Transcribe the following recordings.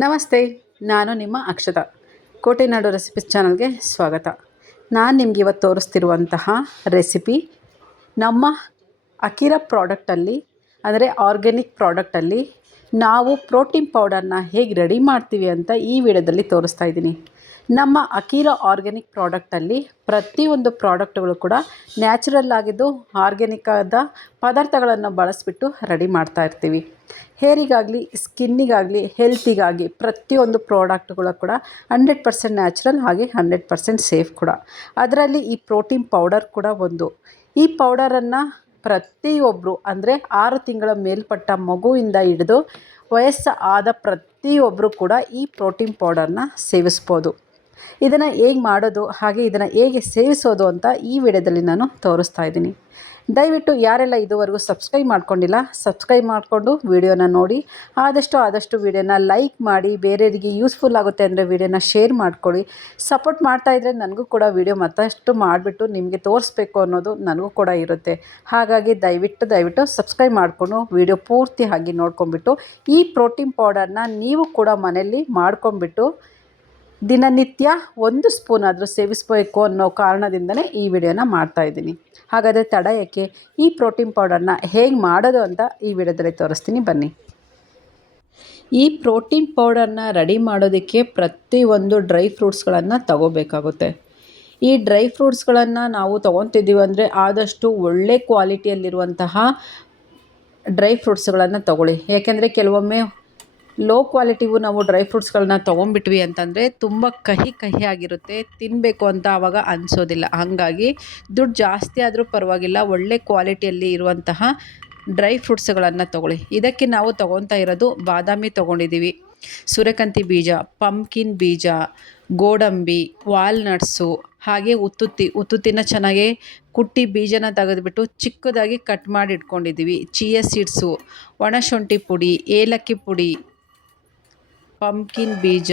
ನಮಸ್ತೆ. ನಾನು ನಿಮ್ಮ ಅಕ್ಷತಾ. ಕೋಟೆನಾಡು ರೆಸಿಪೀಸ್ ಚಾನಲ್ಗೆ ಸ್ವಾಗತ. ನಾನು ನಿಮ್ಗೆ ಇವತ್ತು ತೋರಿಸ್ತಿರುವಂತಹ ರೆಸಿಪಿ ನಮ್ಮ ಅಕಿರಾ ಪ್ರಾಡಕ್ಟಲ್ಲಿ, ಅಂದರೆ ಆರ್ಗ್ಯಾನಿಕ್ ಪ್ರಾಡಕ್ಟಲ್ಲಿ ನಾವು ಪ್ರೋಟೀನ್ ಪೌಡರ್ನ ಹೇಗೆ ರೆಡಿ ಮಾಡ್ತೀವಿ ಅಂತ ಈ ವಿಡಿಯೋದಲ್ಲಿ ತೋರಿಸ್ತಾ ಇದ್ದೀನಿ. ನಮ್ಮ ಅಕಿರಾ ಆರ್ಗ್ಯಾನಿಕ್ ಪ್ರಾಡಕ್ಟಲ್ಲಿ ಪ್ರತಿಯೊಂದು ಪ್ರಾಡಕ್ಟ್ಗಳು ಕೂಡ ನ್ಯಾಚುರಲ್ ಆಗಿದ್ದು ಆರ್ಗ್ಯಾನಿಕ್ ಆದ ಪದಾರ್ಥಗಳನ್ನು ಬಳಸಿಬಿಟ್ಟು ರೆಡಿ ಮಾಡ್ತಾ ಇರ್ತೀವಿ. ಹೇರಿಗಾಗಲಿ, ಸ್ಕಿನ್ನಿಗಾಗಲಿ, ಹೆಲ್ತಿಗಾಗಿ ಪ್ರತಿಯೊಂದು ಪ್ರಾಡಕ್ಟ್ಗಳು ಕೂಡ 100% ನ್ಯಾಚುರಲ್ ಹಾಗೆ 100% ಸೇಫ್ ಕೂಡ. ಅದರಲ್ಲಿ ಈ ಪ್ರೋಟೀನ್ ಪೌಡರ್ ಕೂಡ ಒಂದು. ಈ ಪೌಡರನ್ನು ಪ್ರತಿಯೊಬ್ಬರು, ಅಂದರೆ 6 ತಿಂಗಳ ಮೇಲ್ಪಟ್ಟ ಮಗುವಿಂದ ಹಿಡಿದು ವಯಸ್ಸು ಆದ ಪ್ರತಿಯೊಬ್ಬರು ಕೂಡ ಈ ಪ್ರೋಟೀನ್ ಪೌಡರ್ನ ಸೇವಿಸ್ಬೋದು. ಇದನ್ನು ಹೇಗೆ ಮಾಡೋದು ಹಾಗೆ ಇದನ್ನು ಹೇಗೆ ಸೇವಿಸೋದು ಅಂತ ಈ ವಿಡಿಯೋದಲ್ಲಿ ನಾನು ತೋರಿಸ್ತಾ ಇದ್ದೀನಿ. ದಯವಿಟ್ಟು ಯಾರೆಲ್ಲ ಇದುವರೆಗೂ ಸಬ್ಸ್ಕ್ರೈಬ್ ಮಾಡ್ಕೊಂಡಿಲ್ಲ, ಸಬ್ಸ್ಕ್ರೈಬ್ ಮಾಡಿಕೊಂಡು ವಿಡಿಯೋನ ನೋಡಿ. ಆದಷ್ಟು ವಿಡಿಯೋನ ಲೈಕ್ ಮಾಡಿ, ಬೇರೆಯವರಿಗೆ ಯೂಸ್ಫುಲ್ ಆಗುತ್ತೆ ಅಂದರೆ ವಿಡಿಯೋನ ಶೇರ್ ಮಾಡ್ಕೊಳ್ಳಿ. ಸಪೋರ್ಟ್ ಮಾಡ್ತಾಯಿದ್ರೆ ನನಗೂ ಕೂಡ ವಿಡಿಯೋ ಮತ್ತಷ್ಟು ಮಾಡಿಬಿಟ್ಟು ನಿಮಗೆ ತೋರಿಸ್ಬೇಕು ಅನ್ನೋದು ನನಗೂ ಕೂಡ ಇರುತ್ತೆ. ಹಾಗಾಗಿ ದಯವಿಟ್ಟು ಸಬ್ಸ್ಕ್ರೈಬ್ ಮಾಡಿಕೊಂಡು ವಿಡಿಯೋ ಪೂರ್ತಿ ಆಗಿ ನೋಡ್ಕೊಂಬಿಟ್ಟು ಈ ಪ್ರೋಟೀನ್ ಪೌಡರ್ನ ನೀವು ಕೂಡ ಮನೆಯಲ್ಲಿ ಮಾಡ್ಕೊಂಬಿಟ್ಟು ದಿನನಿತ್ಯ 1 ಸ್ಪೂನ್ ಆದರೂ ಸೇವಿಸಬೇಕು ಅನ್ನೋ ಕಾರಣದಿಂದಲೇ ಈ ವಿಡಿಯೋನ ಮಾಡ್ತಾಯಿದ್ದೀನಿ. ಹಾಗಾದರೆ ತಡ ಏಕೆ, ಈ ಪ್ರೋಟೀನ್ ಪೌಡರ್ನ ಹೇಗೆ ಮಾಡೋದು ಅಂತ ಈ ವಿಡಿಯೋದಲ್ಲಿ ತೋರಿಸ್ತೀನಿ, ಬನ್ನಿ. ಈ ಪ್ರೋಟೀನ್ ಪೌಡರ್ನ ರೆಡಿ ಮಾಡೋದಕ್ಕೆ ಪ್ರತಿಯೊಂದು ಡ್ರೈ ಫ್ರೂಟ್ಸ್ಗಳನ್ನು ತಗೋಬೇಕಾಗುತ್ತೆ. ಈ ಡ್ರೈ ಫ್ರೂಟ್ಸ್ಗಳನ್ನು ನಾವು ತೊಗೊತಿದ್ದೀವಿ ಅಂದರೆ ಆದಷ್ಟು ಒಳ್ಳೆ ಕ್ವಾಲಿಟಿಯಲ್ಲಿರುವಂತಹ ಡ್ರೈ ಫ್ರೂಟ್ಸ್ಗಳನ್ನು ತಗೊಳ್ಳಿ. ಯಾಕೆಂದರೆ ಕೆಲವೊಮ್ಮೆ ಲೋ ಕ್ವಾಲಿಟಿಗೂ ನಾವು ಡ್ರೈ ಫ್ರೂಟ್ಸ್ಗಳನ್ನ ತೊಗೊಂಡ್ಬಿಟ್ವಿ ಅಂತಂದರೆ ತುಂಬ ಕಹಿಯಾಗಿರುತ್ತೆ, ತಿನ್ನಬೇಕು ಅಂತ ಆವಾಗ ಅನಿಸೋದಿಲ್ಲ. ಹಾಗಾಗಿ ದುಡ್ಡು ಜಾಸ್ತಿ ಆದರೂ ಪರವಾಗಿಲ್ಲ, ಒಳ್ಳೆ ಕ್ವಾಲಿಟಿಯಲ್ಲಿ ಇರುವಂತಹ ಡ್ರೈ ಫ್ರೂಟ್ಸ್ಗಳನ್ನು ತೊಗೊಳ್ಳಿ. ಇದಕ್ಕೆ ನಾವು ತೊಗೊತಾ ಇರೋದು ಬಾದಾಮಿ ತೊಗೊಂಡಿದ್ದೀವಿ, ಸೂರ್ಯಕಾಂತಿ ಬೀಜ, ಪಂಪ್ಕಿನ್ ಬೀಜ, ಗೋಡಂಬಿ, ವಾಲ್ನಟ್ಸು, ಹಾಗೆ ಉತ್ತುತ್ತಿನ ಚೆನ್ನಾಗಿ ಕುಟ್ಟಿ ಬೀಜನ ತೆಗೆದುಬಿಟ್ಟು ಚಿಕ್ಕದಾಗಿ ಕಟ್ ಮಾಡಿ ಇಟ್ಕೊಂಡಿದ್ದೀವಿ. ಚಿಯಾ ಸೀಡ್ಸು, ಒಣಶುಂಠಿ ಪುಡಿ, ಏಲಕ್ಕಿ ಪುಡಿ, ಪಂಪ್ಕಿನ್ ಬೀಜ,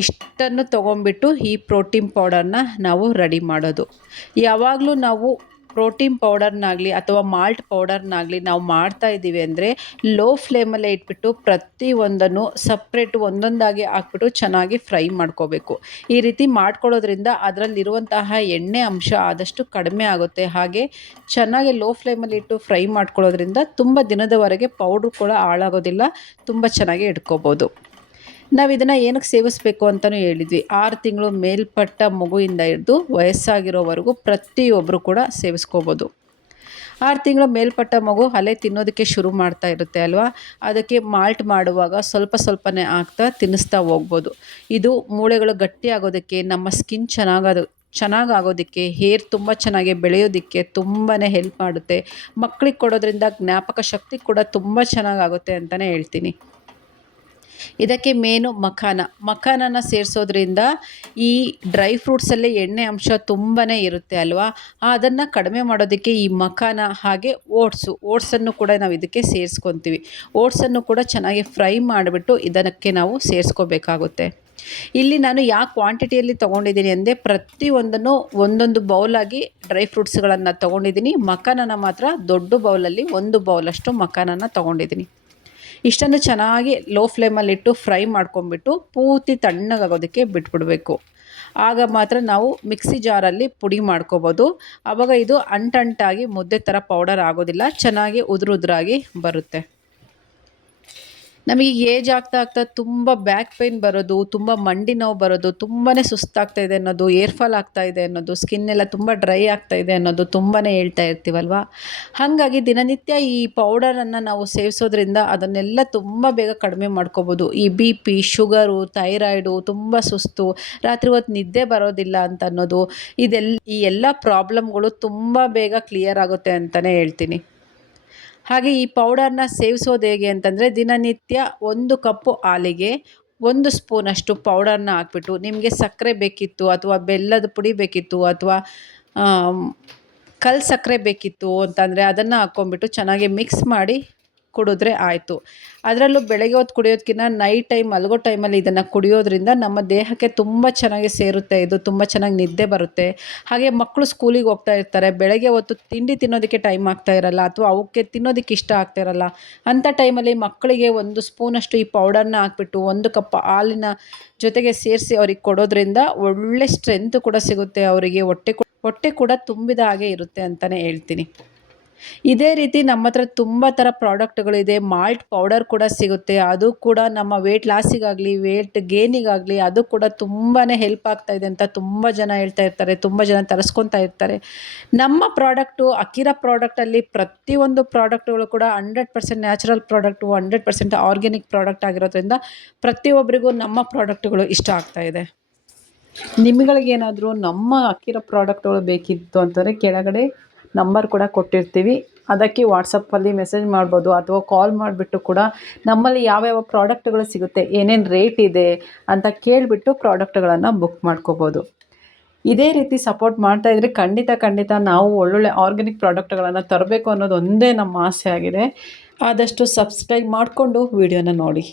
ಇಷ್ಟನ್ನು ತೊಗೊಂಬಿಟ್ಟು ಈ ಪ್ರೋಟೀನ್ ಪೌಡರ್ನ ನಾವು ರೆಡಿ ಮಾಡೋದು. ಯಾವಾಗಲೂ ನಾವು ಪ್ರೋಟೀನ್ ಪೌಡರ್ನಾಗಲಿ ಅಥವಾ ಮಾಲ್ಟ್ ಪೌಡರ್ನಾಗಲಿ ನಾವು ಮಾಡ್ತಾಯಿದ್ದೀವಿ ಅಂದರೆ ಲೋ ಫ್ಲೇಮಲ್ಲೇ ಇಟ್ಬಿಟ್ಟು ಪ್ರತಿಯೊಂದನ್ನು ಸಪ್ರೇಟು ಒಂದೊಂದಾಗಿ ಹಾಕ್ಬಿಟ್ಟು ಚೆನ್ನಾಗಿ ಫ್ರೈ ಮಾಡ್ಕೋಬೇಕು. ಈ ರೀತಿ ಮಾಡ್ಕೊಳ್ಳೋದ್ರಿಂದ ಅದರಲ್ಲಿರುವಂತಹ ಎಣ್ಣೆ ಅಂಶ ಆದಷ್ಟು ಕಡಿಮೆ ಆಗುತ್ತೆ. ಹಾಗೆ ಚೆನ್ನಾಗಿ ಲೋ ಫ್ಲೇಮಲ್ಲಿ ಇಟ್ಟು ಫ್ರೈ ಮಾಡ್ಕೊಳ್ಳೋದ್ರಿಂದ ತುಂಬ ದಿನದವರೆಗೆ ಪೌಡ್ರು ಕೂಡ ಹಾಳಾಗೋದಿಲ್ಲ, ತುಂಬ ಚೆನ್ನಾಗಿ ಇಟ್ಕೋಬೋದು. ನಾವು ಇದನ್ನು ಏನಕ್ಕೆ ಸೇವಿಸಬೇಕು ಅಂತಲೂ ಹೇಳಿದ್ವಿ. 6 ತಿಂಗಳು ಮೇಲ್ಪಟ್ಟ ಮಗುವಿಂದ ಹಿಡಿದು ವಯಸ್ಸಾಗಿರೋವರೆಗೂ ಪ್ರತಿಯೊಬ್ಬರು ಕೂಡ ಸೇವಿಸ್ಕೋಬೋದು. 6 ತಿಂಗಳ ಮೇಲ್ಪಟ್ಟ ಮಗು ಅಲೆ ತಿನ್ನೋದಕ್ಕೆ ಶುರು ಮಾಡ್ತಾ ಇರುತ್ತೆ ಅಲ್ವಾ, ಅದಕ್ಕೆ ಮಾಲ್ಟ್ ಮಾಡುವಾಗ ಸ್ವಲ್ಪನೇ ಹಾಕ್ತಾ ತಿನ್ನಿಸ್ತಾ ಹೋಗ್ಬೋದು. ಇದು ಮೂಳೆಗಳು ಗಟ್ಟಿ ಆಗೋದಕ್ಕೆ, ನಮ್ಮ ಸ್ಕಿನ್ ಚೆನ್ನಾಗಾಗೋದಕ್ಕೆ, ಹೇರ್ ತುಂಬ ಚೆನ್ನಾಗಿ ಬೆಳೆಯೋದಕ್ಕೆ ತುಂಬಾ ಹೆಲ್ಪ್ ಮಾಡುತ್ತೆ. ಮಕ್ಕಳಿಗೆ ಕೊಡೋದ್ರಿಂದ ಜ್ಞಾಪಕ ಶಕ್ತಿ ಕೂಡ ತುಂಬ ಚೆನ್ನಾಗಾಗುತ್ತೆ ಅಂತಲೇ ಹೇಳ್ತೀನಿ. ಇದಕ್ಕೆ ಮೇನು ಮಖಾನನ ಸೇರಿಸೋದ್ರಿಂದ ಈ ಡ್ರೈ ಫ್ರೂಟ್ಸಲ್ಲಿ ಎಣ್ಣೆ ಅಂಶ ತುಂಬಾ ಇರುತ್ತೆ ಅಲ್ವಾ, ಅದನ್ನು ಕಡಿಮೆ ಮಾಡೋದಕ್ಕೆ ಈ ಮಖಾನ ಹಾಗೆ ಓಟ್ಸನ್ನು ಕೂಡ ನಾವು ಇದಕ್ಕೆ ಸೇರಿಸ್ಕೊತೀವಿ. ಓಟ್ಸನ್ನು ಕೂಡ ಚೆನ್ನಾಗಿ ಫ್ರೈ ಮಾಡಿಬಿಟ್ಟು ಇದಕ್ಕೆ ನಾವು ಸೇರಿಸ್ಕೋಬೇಕಾಗುತ್ತೆ. ಇಲ್ಲಿ ನಾನು ಯಾವ ಕ್ವಾಂಟಿಟಿಯಲ್ಲಿ ತೊಗೊಂಡಿದ್ದೀನಿ ಅಂದರೆ ಪ್ರತಿಯೊಂದನ್ನು ಒಂದೊಂದು ಬೌಲಾಗಿ ಡ್ರೈ ಫ್ರೂಟ್ಸ್ಗಳನ್ನು ತೊಗೊಂಡಿದ್ದೀನಿ. ಮಖಾನನ ಮಾತ್ರ ದೊಡ್ಡ ಬೌಲಲ್ಲಿ 1 ಬೌಲಷ್ಟು ಮಖಾನನ ತೊಗೊಂಡಿದ್ದೀನಿ. ಇಷ್ಟನ್ನು ಚೆನ್ನಾಗಿ ಲೋ ಫ್ಲೇಮಲ್ಲಿಟ್ಟು ಫ್ರೈ ಮಾಡ್ಕೊಂಬಿಟ್ಟು ಪೂರ್ತಿ ತಣ್ಣಗಾಗೋದಕ್ಕೆ ಬಿಟ್ಬಿಡಬೇಕು. ಆಗ ಮಾತ್ರ ನಾವು ಮಿಕ್ಸಿ ಜಾರಲ್ಲಿ ಪುಡಿ ಮಾಡ್ಕೋಬೋದು. ಆವಾಗ ಇದು ಅಂಟಾಗಿ ಮುದ್ದೆ ಥರ ಪೌಡರ್ ಆಗೋದಿಲ್ಲ, ಚೆನ್ನಾಗಿ ಉದುರಾಗಿ ಬರುತ್ತೆ. ನಮಗೆ ಏಜ್ ಆಗ್ತಾ ತುಂಬ ಬ್ಯಾಕ್ ಪೇಯ್ನ್ ಬರೋದು, ತುಂಬ ಮಂಡಿ ನೋವು ಬರೋದು, ತುಂಬಾ ಸುಸ್ತಾಗ್ತಾಯಿದೆ ಅನ್ನೋದು, ಏರ್ ಫಾಲ್ ಆಗ್ತಾಯಿದೆ ಅನ್ನೋದು, ಸ್ಕಿನ್ನೆಲ್ಲ ತುಂಬ ಡ್ರೈ ಆಗ್ತಾಯಿದೆ ಅನ್ನೋದು ತುಂಬಾ ಹೇಳ್ತಾ ಇರ್ತೀವಲ್ವ. ಹಾಗಾಗಿ ದಿನನಿತ್ಯ ಈ ಪೌಡರನ್ನು ನಾವು ಸೇವಿಸೋದ್ರಿಂದ ಅದನ್ನೆಲ್ಲ ತುಂಬ ಬೇಗ ಕಡಿಮೆ ಮಾಡ್ಕೋಬೋದು. ಈ BP, ಶುಗರು, ಥೈರಾಯ್ಡು, ತುಂಬ ಸುಸ್ತು, ರಾತ್ರಿ ಹೊತ್ತು ನಿದ್ದೆ ಬರೋದಿಲ್ಲ ಅಂತ ಅನ್ನೋದು, ಈ ಎಲ್ಲ ಪ್ರಾಬ್ಲಮ್ಗಳು ತುಂಬ ಬೇಗ ಕ್ಲಿಯರ್ ಆಗುತ್ತೆ ಅಂತಲೇ ಹೇಳ್ತೀನಿ. ಹಾಗೆ ಈ ಪೌಡರ್ನ ಸೇವಿಸೋದು ಹೇಗೆ ಅಂತಂದರೆ ದಿನನಿತ್ಯ 1 ಕಪ್ಪು ಹಾಲಿಗೆ 1 ಸ್ಪೂನಷ್ಟು ಪೌಡರ್ನ ಹಾಕ್ಬಿಟ್ಟು, ನಿಮಗೆ ಸಕ್ಕರೆ ಬೇಕಿತ್ತು ಅಥವಾ ಬೆಲ್ಲದ ಪುಡಿ ಬೇಕಿತ್ತು ಅಥವಾ ಕಲ್ಲು ಸಕ್ಕರೆ ಬೇಕಿತ್ತು ಅಂತಂದರೆ ಅದನ್ನು ಹಾಕ್ಕೊಂಬಿಟ್ಟು ಚೆನ್ನಾಗಿ ಮಿಕ್ಸ್ ಮಾಡಿ ಕುಡಿದ್ರೆ ಆಯಿತು. ಅದರಲ್ಲೂ ಬೆಳಗ್ಗೆ ಹೊತ್ತು ಕುಡಿಯೋದಕ್ಕಿಂತ ನೈಟ್ ಟೈಮ್ ಮಲಗೋ ಟೈಮಲ್ಲಿ ಇದನ್ನು ಕುಡಿಯೋದ್ರಿಂದ ನಮ್ಮ ದೇಹಕ್ಕೆ ತುಂಬ ಚೆನ್ನಾಗಿ ಸೇರುತ್ತೆ. ಇದು ತುಂಬ ಚೆನ್ನಾಗಿ ನಿದ್ದೆ ಬರುತ್ತೆ. ಹಾಗೆ ಮಕ್ಕಳು ಸ್ಕೂಲಿಗೆ ಹೋಗ್ತಾ ಇರ್ತಾರೆ, ಬೆಳಗ್ಗೆ ಹೊತ್ತು ತಿಂಡಿ ತಿನ್ನೋದಕ್ಕೆ ಟೈಮ್ ಆಗ್ತಾ ಇರಲ್ಲ, ಅಥವಾ ಅವಕ್ಕೆ ತಿನ್ನೋದಕ್ಕೆ ಇಷ್ಟ ಆಗ್ತಾ ಇರಲ್ಲ. ಅಂಥ ಟೈಮಲ್ಲಿ ಮಕ್ಕಳಿಗೆ 1 ಸ್ಪೂನಷ್ಟು ಈ ಪೌಡರ್ನ ಹಾಕ್ಬಿಟ್ಟು 1 ಕಪ್ ಹಾಲಿನ ಜೊತೆಗೆ ಸೇರಿಸಿ ಅವ್ರಿಗೆ ಕೊಡೋದ್ರಿಂದ ಒಳ್ಳೆ ಸ್ಟ್ರೆಂತ್ ಕೂಡ ಸಿಗುತ್ತೆ ಅವರಿಗೆ. ಹೊಟ್ಟೆ ಕೂಡ ತುಂಬಿದ ಹಾಗೆ ಇರುತ್ತೆ ಅಂತಲೇ ಹೇಳ್ತೀನಿ. ಇದೇ ರೀತಿ ನಮ್ಮ ಹತ್ರ ತುಂಬ ಥರ ಪ್ರಾಡಕ್ಟ್ಗಳಿದೆ. ಮಾಲ್ಟ್ ಪೌಡರ್ ಕೂಡ ಸಿಗುತ್ತೆ. ಅದು ಕೂಡ ನಮ್ಮ ವೆಯ್ಟ್ ಲಾಸಿಗಾಗಲಿ ವೆಯ್ಟ್ ಗೇನಿಗಾಗಲಿ ಅದು ಕೂಡ ತುಂಬಾ ಹೆಲ್ಪ್ ಆಗ್ತಾಯಿದೆ ಅಂತ ತುಂಬ ಜನ ಹೇಳ್ತಾ ಇರ್ತಾರೆ, ತುಂಬ ಜನ ತರಿಸ್ಕೊತಾ ಇರ್ತಾರೆ. ನಮ್ಮ ಪ್ರಾಡಕ್ಟು ಅಕಿರಾ ಪ್ರಾಡಕ್ಟಲ್ಲಿ ಪ್ರತಿಯೊಂದು ಪ್ರಾಡಕ್ಟ್ಗಳು ಕೂಡ 100% ನ್ಯಾಚುರಲ್ ಪ್ರಾಡಕ್ಟು, 100% ಆರ್ಗ್ಯಾನಿಕ್ ಪ್ರಾಡಕ್ಟ್ ಆಗಿರೋದ್ರಿಂದ ಪ್ರತಿಯೊಬ್ಬರಿಗೂ ನಮ್ಮ ಪ್ರಾಡಕ್ಟ್ಗಳು ಇಷ್ಟ ಆಗ್ತಾಯಿದೆ. ನಿಮ್ಗಳಿಗೇನಾದರೂ ನಮ್ಮ ಅಕಿರಾ ಪ್ರಾಡಕ್ಟ್ಗಳು ಬೇಕಿತ್ತು ಅಂತಂದರೆ ಕೆಳಗಡೆ ನಂಬರ್ ಕೂಡ ಕೊಟ್ಟಿರ್ತೀವಿ. ಅದಕ್ಕೆ ವಾಟ್ಸಪ್ಪಲ್ಲಿ ಮೆಸೇಜ್ ಮಾಡ್ಬೋದು, ಅಥವಾ ಕಾಲ್ ಮಾಡಿಬಿಟ್ಟು ಕೂಡ ನಮ್ಮಲ್ಲಿ ಯಾವ್ಯಾವ ಪ್ರಾಡಕ್ಟ್ಗಳು ಸಿಗುತ್ತೆ, ಏನೇನು ರೇಟ್ ಇದೆ ಅಂತ ಕೇಳಿಬಿಟ್ಟು ಪ್ರಾಡಕ್ಟ್ಗಳನ್ನು ಬುಕ್ ಮಾಡ್ಕೋಬೋದು. ಇದೇ ರೀತಿ ಸಪೋರ್ಟ್ ಮಾಡ್ತಾಯಿದ್ರೆ ಖಂಡಿತ ನಾವು ಒಳ್ಳೊಳ್ಳೆ ಆರ್ಗ್ಯಾನಿಕ್ ಪ್ರಾಡಕ್ಟ್ಗಳನ್ನು ತರಬೇಕು ಅನ್ನೋದು ಒಂದೇ ನಮ್ಮ ಆಸೆ ಆಗಿದೆ. ಆದಷ್ಟು ಸಬ್ಸ್ಕ್ರೈಬ್ ಮಾಡಿಕೊಂಡು ವಿಡಿಯೋನ ನೋಡಿ.